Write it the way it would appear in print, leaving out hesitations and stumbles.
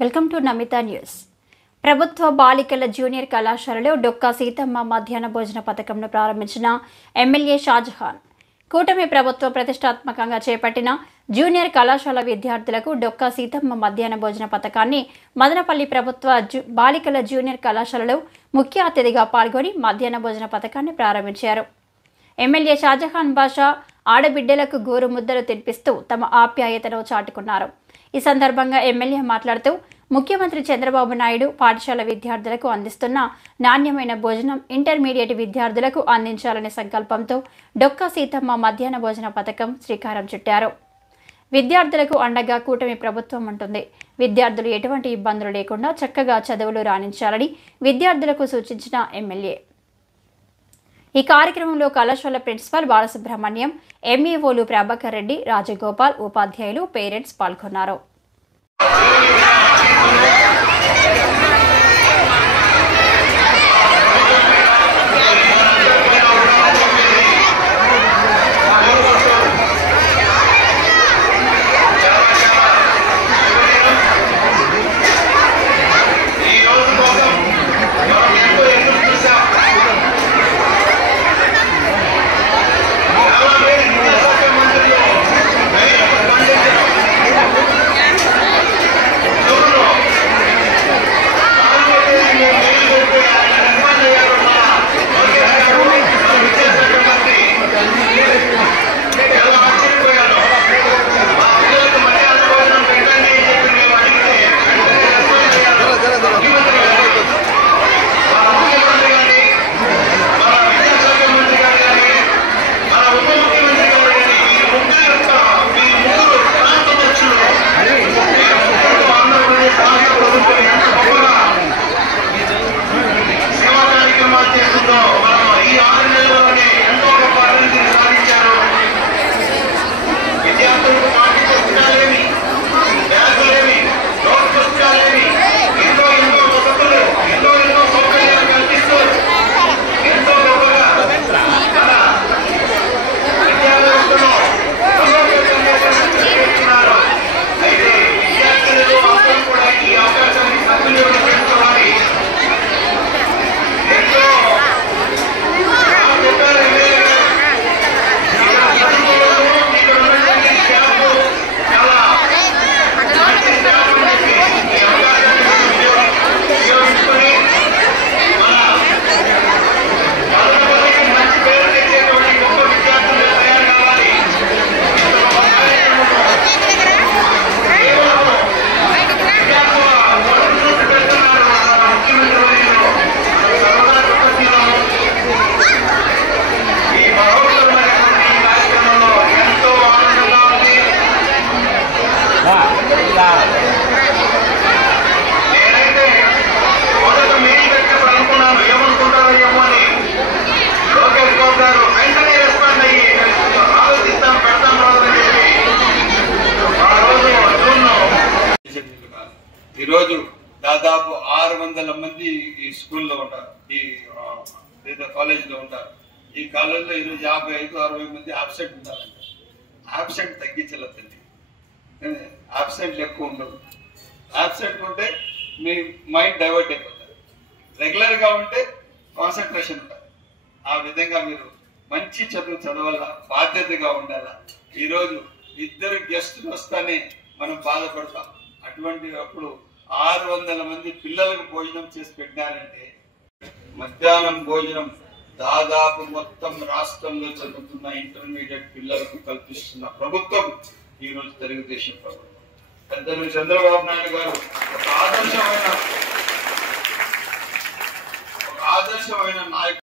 Welcome to Namitha news. ప్రభుత్వ బాలికల junior కళాశాలలో డొక్కా సీతమ్మ మధ్యాహ్న భోజన పథకంను ప్రారంభించిన ఎమ్మెల్యే షాజహాన్. కూటమి ప్రభుత్వ ప్రతిష్టాత్మకంగా చేపట్టిన జూనియర్ కళాశాల విద్యార్థులకు డొక్కా సీతమ్మ మధ్యాహ్న భోజన పథకాన్ని మదనపల్లి ప్రభుత్వ బాలికల జూనియర్ కళాశాలలో ముఖ్య అతిథిగా పాల్గొని మధ్యాహ్న భోజన పథకాన్ని ప్రారంభించారు. ఎమ్మెల్యే షాజహాన్ బాషా ఆడబిడ్డలకు గోరు ముద్దలు తినిపిస్తూ తమ ఆప్యాయతను చాటుకున్నారు. ఈ సందర్భంగా ఎమ్మెల్యే మాట్లాడుతూ ముఖ్యమంత్రి చంద్రబాబు నాయుడు పాఠశాల విద్యార్థులకు అందిస్తున్న నాణ్యమైన భోజనం ఇంటర్మీడియట్ విద్యార్థులకు అందించాలనే సంకల్పంతో డొక్కా సీతమ్మ మధ్యాహ్న భోజన పథకం శ్రీకారం చుట్టారు. విద్యార్థులకు అండగా కూటమి ప్రభుత్వం ఉంటుంది. విద్యార్థులు ఎటువంటి ఇబ్బందులు లేకుండా చక్కగా చదువులు రాణించాలని విద్యార్థులకు సూచించిన ఎమ్మెల్యే. ఈ కార్యక్రమంలో కళాశాల ప్రిన్సిపల్ బాలసుబ్రహ్మణ్యం, ఎంఈఓలు ప్రభాకర్ రెడ్డి, రాజగోపాల్, ఉపాధ్యాయులు, పేరెంట్స్ పాల్గొన్నారు. ఈరోజు దాదాపు 600 మంది ఈ స్కూల్లో ఉంటారు, ఈ కాలేజీలో ఉంటారు. ఈ కాలేజీలో ఈరోజు 55-60 మంది ఆబ్సెంట్ ఉంటారంట. ఆబ్సెంట్ తగ్గించలేదండి, ఆబ్సెంట్లు ఎక్కువ ఉండదు. ఆబ్సెంట్ ఉంటే మీ మైండ్ డైవర్ట్ అయిపోతుంది. రెగ్యులర్గా ఉంటే కాన్సన్ట్రేషన్ ఉంటుంది. ఆ విధంగా మీరు మంచి చదువు చదవాల, బాధ్యతగా ఉండాలా. ఈరోజు 2 గెస్టులు వస్తానే మనం బాధపడతాం. అటువంటి అప్పుడు 600 మంది పిల్లలకు భోజనం చేసి పెట్టారంటే, మధ్యాహ్నం భోజనం దాదాపు మొత్తం రాష్ట్రంలో చదువుతున్న ఇంటర్మీడియట్ పిల్లలకు కల్పిస్తున్న ప్రభుత్వం ఈరోజు తెలుగుదేశం ప్రభుత్వం. పెద్దలు చంద్రబాబు నాయుడు గారు ఒక ఆదర్శమైన నాయకుడు.